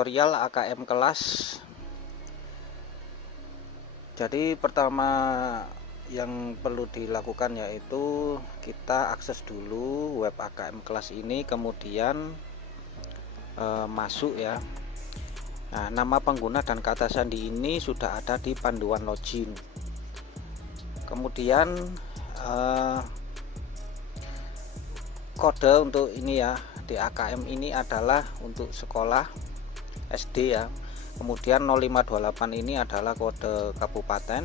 tutorial AKM kelas. Jadi pertama yang perlu dilakukan yaitu kita akses dulu web AKM kelas ini, kemudian masuk ya. Nah, nama pengguna dan kata sandi ini sudah ada di panduan login. Kemudian kode untuk ini ya, di AKM ini adalah untuk sekolah SD ya. Kemudian 0528 ini adalah kode kabupaten,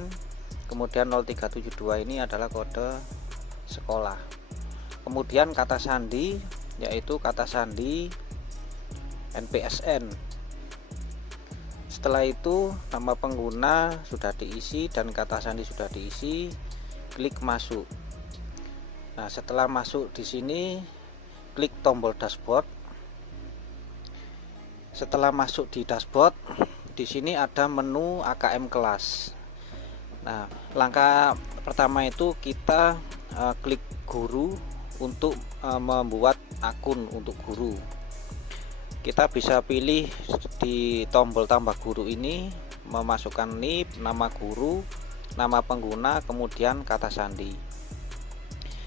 kemudian 0372 ini adalah kode sekolah. Kemudian kata sandi yaitu kata sandi NPSN. Setelah itu nama pengguna sudah diisi dan kata sandi sudah diisi, klik masuk. Nah, setelah masuk di sini klik tombol dashboard. Setelah masuk di dashboard, di sini ada menu AKM kelas. Nah, langkah pertama itu kita klik guru untuk membuat akun untuk guru. Kita bisa pilih di tombol tambah guru ini, memasukkan NIP, nama guru, nama pengguna, kemudian kata sandi.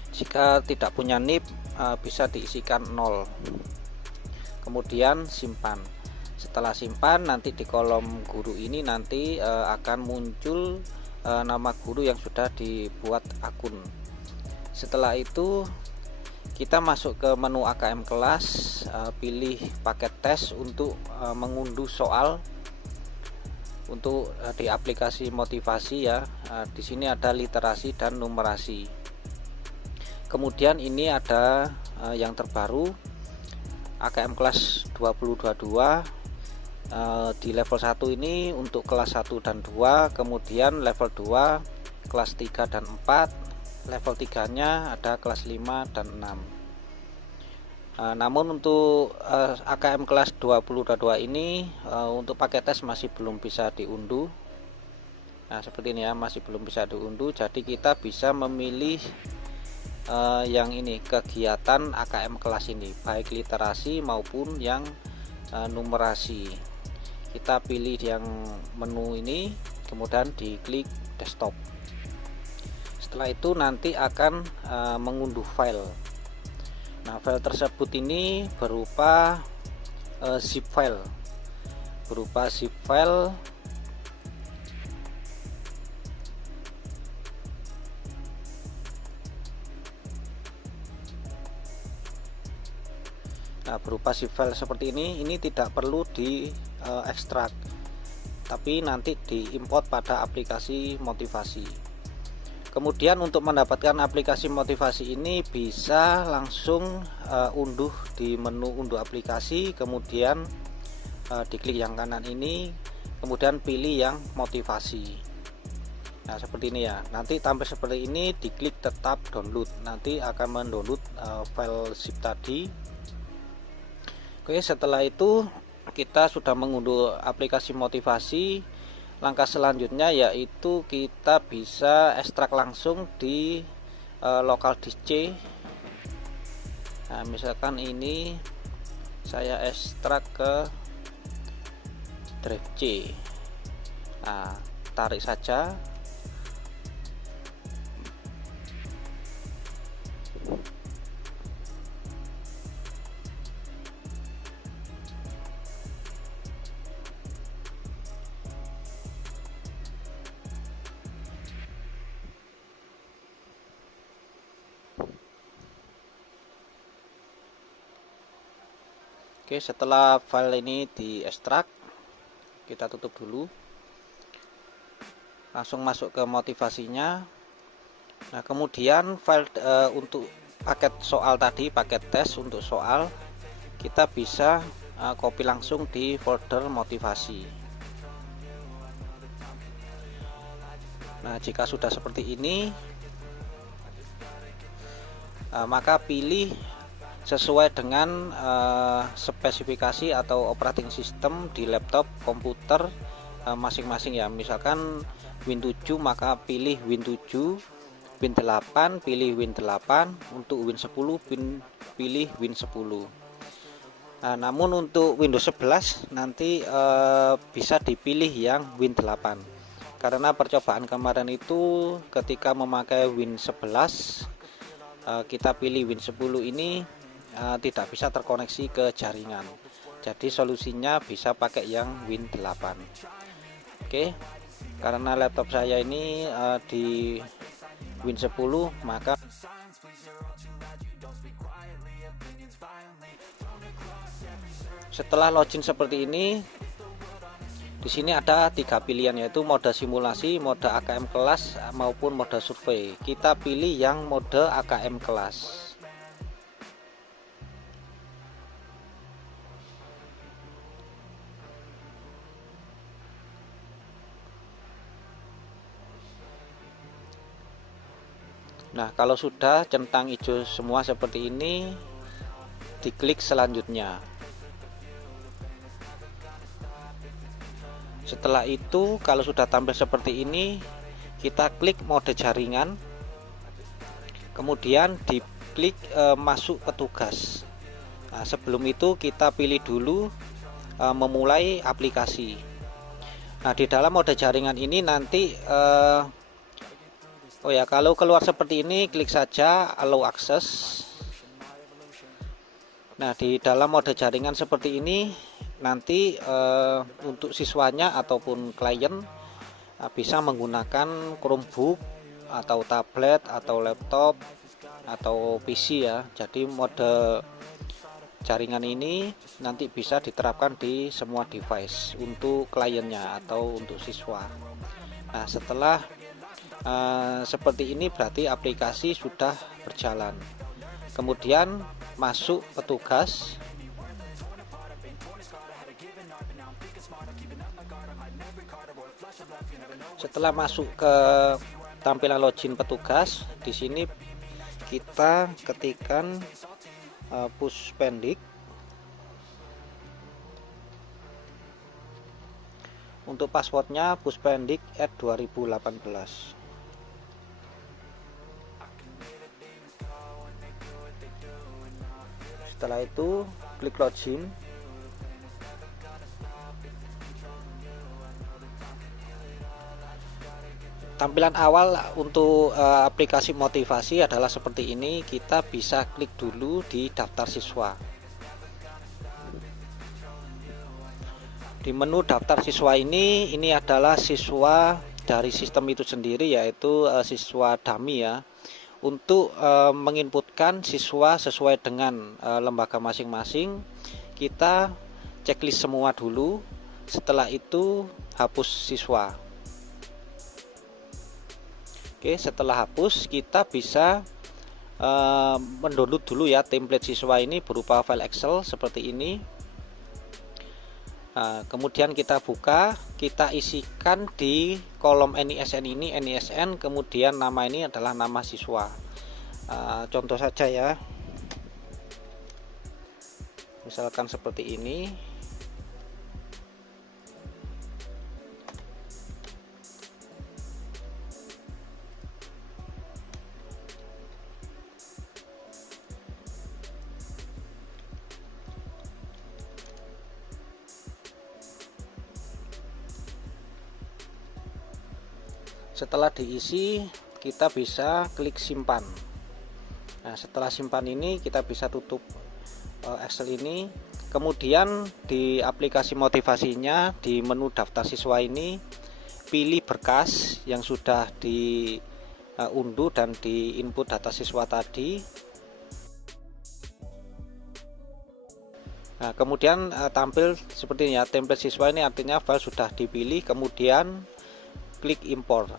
Jika tidak punya NIP, bisa diisikan 0. Kemudian simpan. Setelah simpan, nanti di kolom guru ini nanti akan muncul nama guru yang sudah dibuat akun. Setelah itu kita masuk ke menu AKM kelas, pilih paket tes untuk mengunduh soal untuk di aplikasi motivasi ya. Di sini ada literasi dan numerasi. Kemudian ini ada yang terbaru AKM kelas 2022. Di level 1 ini untuk kelas 1 dan 2, kemudian level 2 kelas 3 dan 4, level 3 nya ada kelas 5 dan 6. Namun untuk AKM kelas 2022 ini untuk paket tes masih belum bisa diunduh. Nah, seperti ini ya, masih belum bisa diunduh, jadi kita bisa memilih yang ini, kegiatan AKM kelas ini, baik literasi maupun yang numerasi. Kita pilih yang menu ini, kemudian diklik desktop. Setelah itu nanti akan mengunduh file. Nah, file tersebut ini berupa zip file, Nah, berupa zip file seperti ini tidak perlu di ekstrak, tapi nanti diimport pada aplikasi motivasi. Kemudian untuk mendapatkan aplikasi motivasi ini bisa langsung unduh di menu unduh aplikasi, kemudian diklik yang kanan ini, kemudian pilih yang motivasi. Nah, seperti ini ya, nanti tampil seperti ini, diklik tetap download, nanti akan mendownload file zip tadi. Oke, setelah itu kita sudah mengunduh aplikasi motivasi. Langkah selanjutnya yaitu kita bisa ekstrak langsung di local disk C. Nah, misalkan ini saya ekstrak ke drive C. Nah, tarik saja. Oke, setelah file ini diekstrak, kita tutup dulu. Langsung masuk ke motivasinya. Nah, kemudian file untuk paket soal tadi, paket tes untuk soal, kita bisa copy langsung di folder motivasi. Nah, jika sudah seperti ini, maka pilih sesuai dengan spesifikasi atau operating system di laptop komputer masing-masing ya. Misalkan Win 7 maka pilih Win 7, Win 8 pilih Win 8, untuk Win 10 pilih Win 10. Nah, namun untuk Windows 11 nanti bisa dipilih yang Win 8, karena percobaan kemarin itu ketika memakai Win 11 kita pilih Win 10 ini tidak bisa terkoneksi ke jaringan. Jadi solusinya bisa pakai yang Win 8. Oke, karena laptop saya ini di Win 10, maka setelah login seperti ini, di sini ada 3 pilihan, yaitu mode simulasi, mode AKM kelas maupun mode survei. Kita pilih yang mode AKM kelas. Nah, kalau sudah centang hijau semua seperti ini, diklik selanjutnya. Setelah itu, kalau sudah tampil seperti ini, kita klik mode jaringan, kemudian diklik masuk petugas. Nah, sebelum itu kita pilih dulu memulai aplikasi. Nah, di dalam mode jaringan ini nanti oh ya, kalau keluar seperti ini, klik saja allow access. Nah, di dalam mode jaringan seperti ini nanti untuk siswanya ataupun klien bisa menggunakan Chromebook atau tablet atau laptop atau PC ya. Jadi mode jaringan ini nanti bisa diterapkan di semua device untuk kliennya atau untuk siswa. Nah, setelah seperti ini berarti aplikasi sudah berjalan. Kemudian masuk petugas. Setelah masuk ke tampilan login petugas, di sini kita ketikkan Puspendik. Untuk passwordnya Puspendik @2018. Setelah itu klik login. Tampilan awal untuk aplikasi motivasi adalah seperti ini. Kita bisa klik dulu di daftar siswa. Di menu daftar siswa ini adalah siswa dari sistem itu sendiri, yaitu siswa dummy ya. Untuk menginputkan siswa sesuai dengan lembaga masing-masing, kita checklist semua dulu. Setelah itu hapus siswa. Oke, setelah hapus kita bisa mendownload dulu ya template siswa ini berupa file Excel seperti ini. Kemudian kita buka, kita isikan di kolom NISN ini, NISN, kemudian nama ini adalah nama siswa. Contoh saja ya, misalkan seperti ini. Setelah diisi, kita bisa klik simpan. Nah, setelah simpan ini kita bisa tutup Excel ini. Kemudian di aplikasi motivasinya, di menu daftar siswa ini, pilih berkas yang sudah diunduh dan di input data siswa tadi. Nah, kemudian tampil seperti ini ya, template siswa ini artinya file sudah dipilih, kemudian klik import.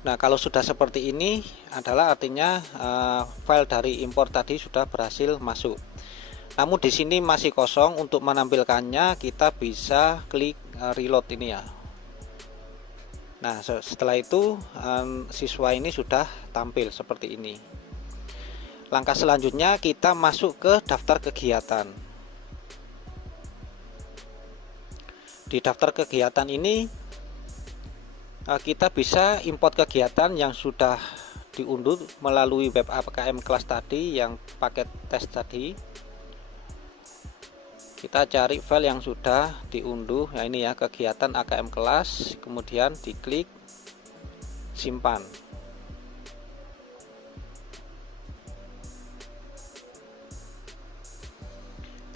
Nah, kalau sudah seperti ini adalah artinya file dari import tadi sudah berhasil masuk. Namun di sini masih kosong. Untuk menampilkannya kita bisa klik reload ini ya. Nah, setelah itu siswa ini sudah tampil seperti ini. Langkah selanjutnya kita masuk ke daftar kegiatan. Di daftar kegiatan ini kita bisa import kegiatan yang sudah diunduh melalui web AKM kelas tadi yang paket tes tadi. Kita cari file yang sudah diunduh, ya ini ya, kegiatan AKM kelas, kemudian diklik simpan.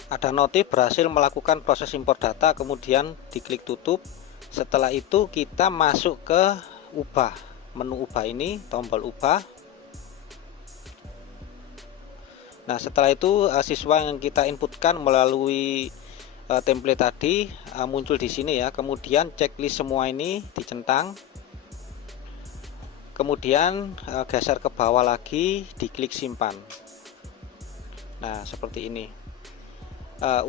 Ada notif berhasil melakukan proses impor data, kemudian diklik tutup. Setelah itu kita masuk ke ubah, menu ubah ini, tombol ubah. Nah, setelah itu siswa yang kita inputkan melalui template tadi muncul di sini ya. Kemudian checklist semua ini dicentang. Kemudian geser ke bawah lagi, diklik simpan. Nah, seperti ini.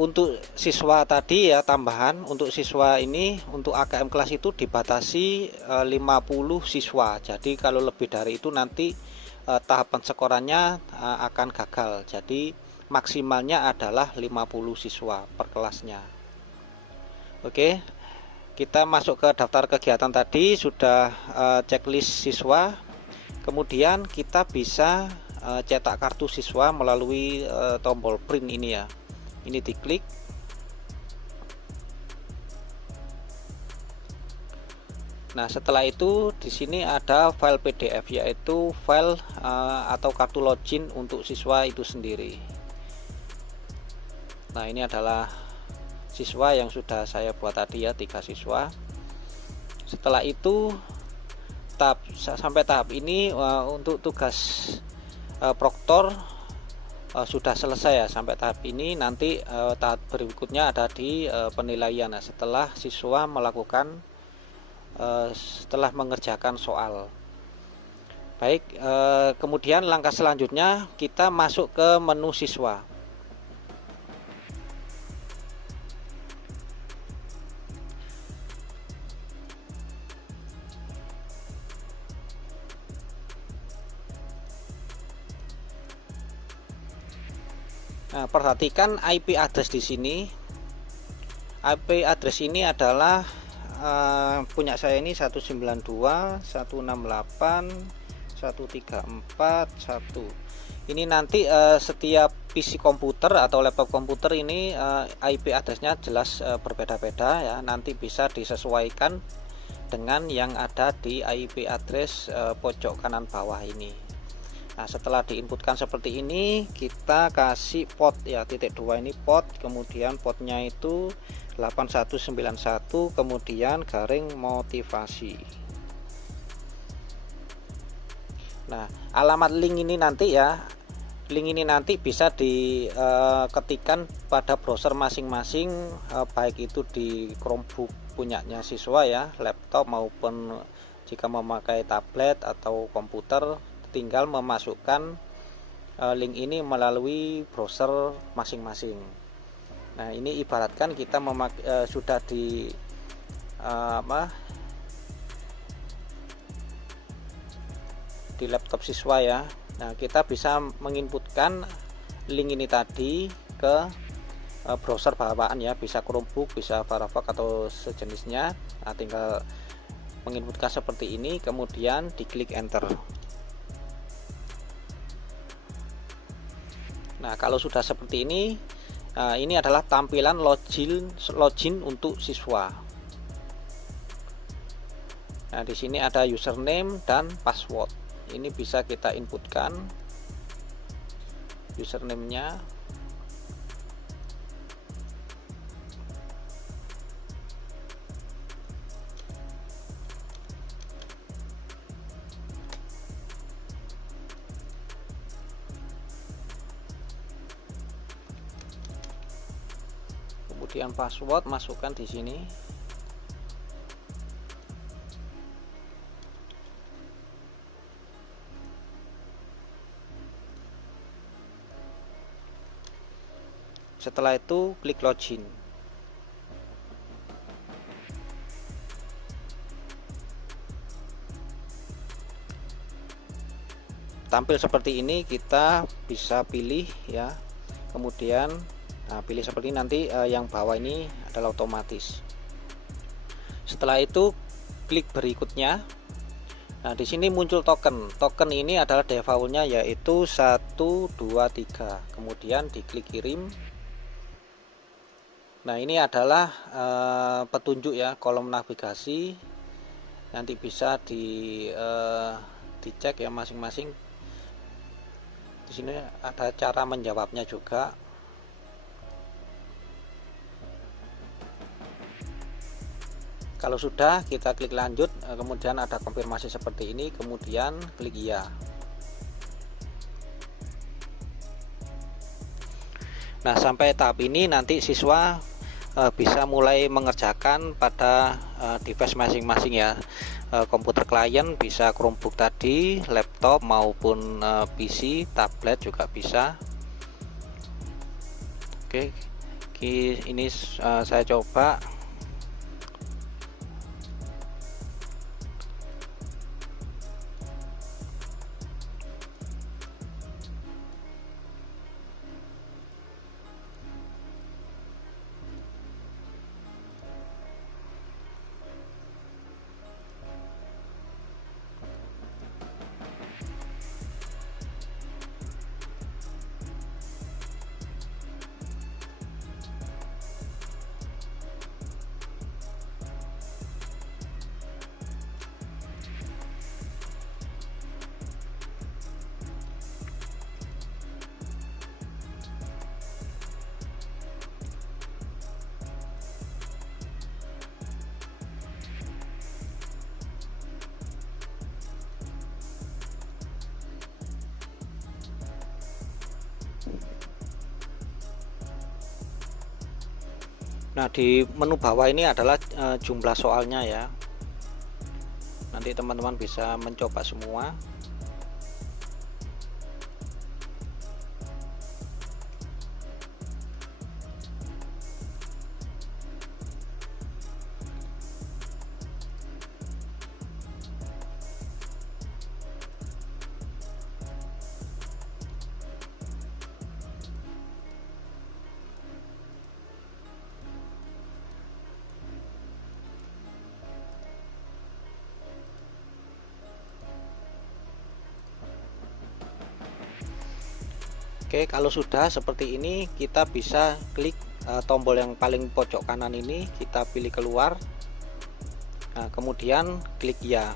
Untuk siswa tadi ya, tambahan untuk siswa ini, untuk AKM kelas itu dibatasi 50 siswa. Jadi kalau lebih dari itu nanti tahapan skorannya akan gagal. Jadi maksimalnya adalah 50 siswa per kelasnya. Oke, kita masuk ke daftar kegiatan tadi, sudah checklist siswa. Kemudian kita bisa cetak kartu siswa melalui tombol print ini ya. Ini diklik. Nah, setelah itu di sini ada file PDF, yaitu file atau kartu login untuk siswa itu sendiri. Nah, ini adalah siswa yang sudah saya buat tadi ya, 3 siswa. Setelah itu sampai tahap ini untuk tugas proktor sudah selesai ya, sampai tahap ini. Nanti tahap berikutnya ada di penilaian. Nah, setelah siswa melakukan setelah mengerjakan soal. Baik, kemudian langkah selanjutnya kita masuk ke menu siswa. Nah, perhatikan IP address di sini. IP address ini adalah punya saya ini 192.168.134.1. Ini nanti setiap PC komputer atau laptop komputer ini IP addressnya jelas berbeda-beda ya. Nanti bisa disesuaikan dengan yang ada di IP address pojok kanan bawah ini. Nah, setelah diinputkan seperti ini, kita kasih port ya, titik 2 ini port, kemudian portnya itu 8191, kemudian garing motivasi. Nah, alamat link ini nanti ya, link ini nanti bisa diketikkan pada browser masing-masing, baik itu di Chromebook punyanya siswa ya, laptop, maupun jika memakai tablet atau komputer, tinggal memasukkan link ini melalui browser masing-masing. Nah, ini ibaratkan kita sudah di di laptop siswa ya. Nah, kita bisa menginputkan link ini tadi ke browser bawaan ya, bisa Chromebook, bisa Firefox atau sejenisnya. Nah, tinggal menginputkan seperti ini, kemudian diklik enter. Nah, kalau sudah seperti ini adalah tampilan login untuk siswa. Nah, di sini ada username dan password. Ini bisa kita inputkan username-nya. Kemudian password masukkan di sini. Setelah itu klik login. Tampil seperti ini, kita bisa pilih ya. Kemudian pilih seperti ini, nanti yang bawah ini adalah otomatis. Setelah itu klik berikutnya. Nah, di sini muncul token. Token ini adalah defaultnya yaitu 123. Kemudian diklik kirim. Nah, ini adalah petunjuk ya, kolom navigasi. Nanti bisa dicek ya masing-masing. Di sini ada cara menjawabnya juga. Kalau sudah, kita klik lanjut, kemudian ada konfirmasi seperti ini, kemudian klik ya. Nah, sampai tahap ini nanti siswa bisa mulai mengerjakan pada device masing-masing ya. Komputer klien bisa Chromebook tadi, laptop maupun PC, tablet juga bisa. Oke, ini saya coba. Nah, di menu bawah ini adalah jumlah soalnya ya. Nanti teman-teman bisa mencoba semua. Oke, kalau sudah seperti ini, kita bisa klik tombol yang paling pojok kanan ini, kita pilih keluar. Nah, kemudian klik ya.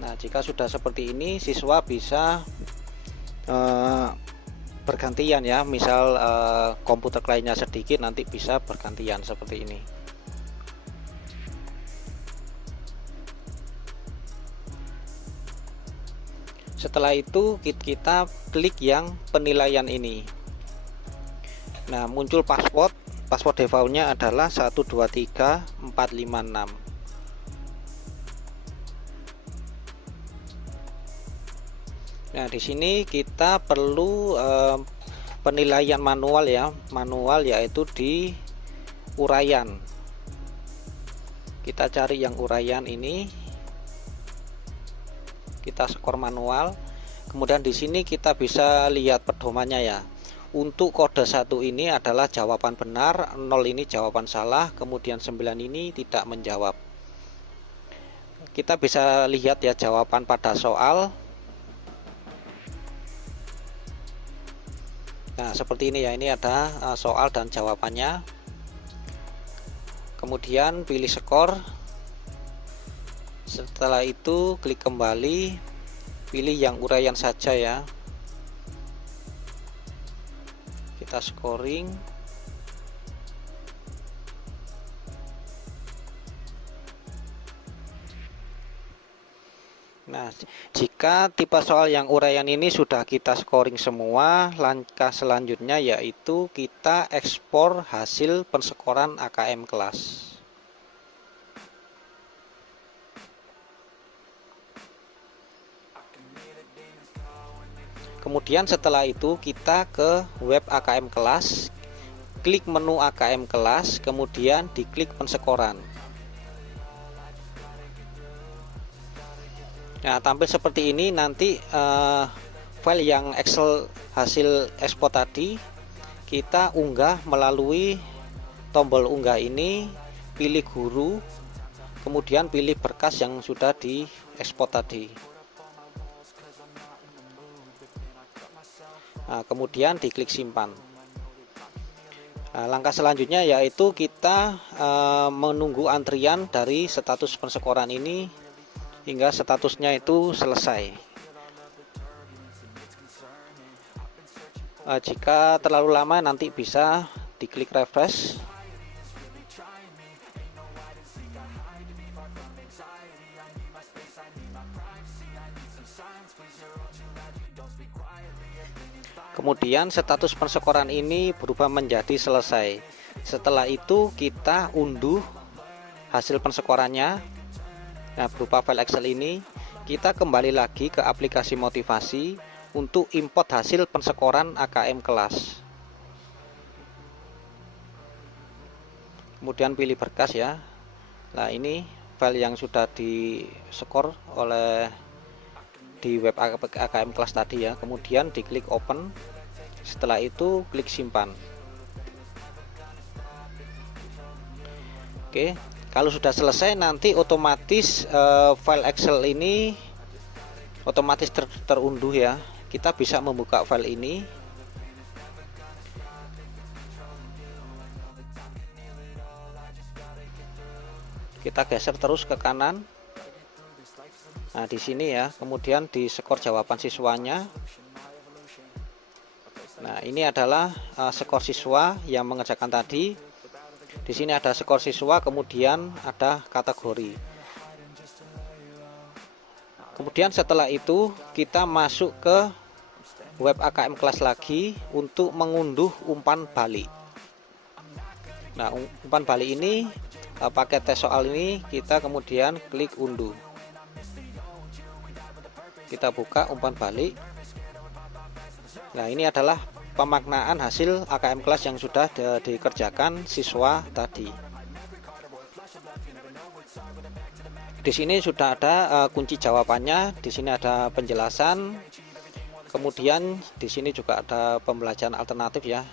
Nah, jika sudah seperti ini, siswa bisa bergantian ya. Misal komputer kliennya sedikit, nanti bisa bergantian seperti ini. Setelah itu kita klik yang penilaian ini. Nah, muncul password defaultnya adalah 123456. Nah, di sini kita perlu penilaian manual ya, yaitu di uraian. Kita cari yang uraian ini, kita skor manual. Kemudian di sini kita bisa lihat pedomannya ya. Untuk kode 1 ini adalah jawaban benar, 0 ini jawaban salah, kemudian 9 ini tidak menjawab. Kita bisa lihat ya jawaban pada soal. Nah, seperti ini ya, ini ada soal dan jawabannya. Kemudian pilih skor. Setelah itu klik kembali, pilih yang uraian saja ya. Kita scoring. Nah, jika tipe soal yang uraian ini sudah kita scoring semua, langkah selanjutnya yaitu kita ekspor hasil penskoran AKM kelas. Kemudian setelah itu kita ke web AKM kelas, klik menu AKM kelas, kemudian diklik penskoran. Nah, tampil seperti ini nanti file yang Excel hasil ekspor tadi kita unggah melalui tombol unggah ini, pilih guru, kemudian pilih berkas yang sudah di ekspor tadi. Nah, kemudian diklik simpan. Nah, langkah selanjutnya yaitu kita menunggu antrian dari status pensekoran ini hingga statusnya itu selesai. Jika terlalu lama nanti bisa diklik refresh. Kemudian status pensekoran ini berubah menjadi selesai. Setelah itu kita unduh hasil pensekorannya. Nah, berupa file Excel ini, kita kembali lagi ke aplikasi motivasi untuk import hasil pensekoran AKM kelas. Kemudian pilih berkas ya. Nah, ini file yang sudah di-skor oleh di web AKM kelas tadi ya. Kemudian diklik open. Setelah itu klik simpan. Oke, kalau sudah selesai nanti otomatis file Excel ini otomatis terunduh ya. Kita bisa membuka file ini. Kita geser terus ke kanan. Nah, di sini ya, kemudian di skor jawaban siswanya. Nah, ini adalah skor siswa yang mengerjakan tadi. Di sini ada skor siswa, kemudian ada kategori. Kemudian setelah itu kita masuk ke web AKM kelas lagi untuk mengunduh umpan balik. Nah, umpan balik ini pakai tes soal ini kita kemudian klik unduh. Kita buka umpan balik. Nah, ini adalah pemaknaan hasil AKM kelas yang sudah dikerjakan siswa tadi. Di sini sudah ada kunci jawabannya, di sini ada penjelasan. Kemudian di sini juga ada pembelajaran alternatif ya.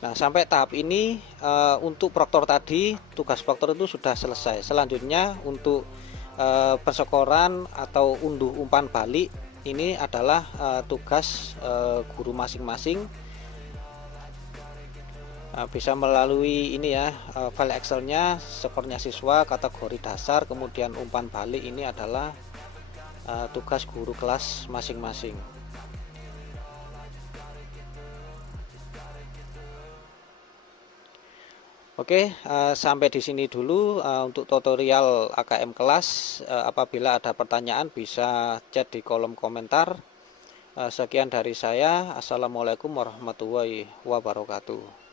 Nah, sampai tahap ini untuk proktor tadi, tugas proktor itu sudah selesai. Selanjutnya untuk persekoran atau unduh umpan balik ini adalah tugas guru masing-masing. Bisa melalui ini ya, file Excelnya, skornya siswa, kategori dasar, kemudian umpan balik ini adalah tugas guru kelas masing-masing. Oke, sampai di sini dulu untuk tutorial AKM kelas. Apabila ada pertanyaan bisa chat di kolom komentar. Sekian dari saya. Assalamualaikum warahmatullahi wabarakatuh.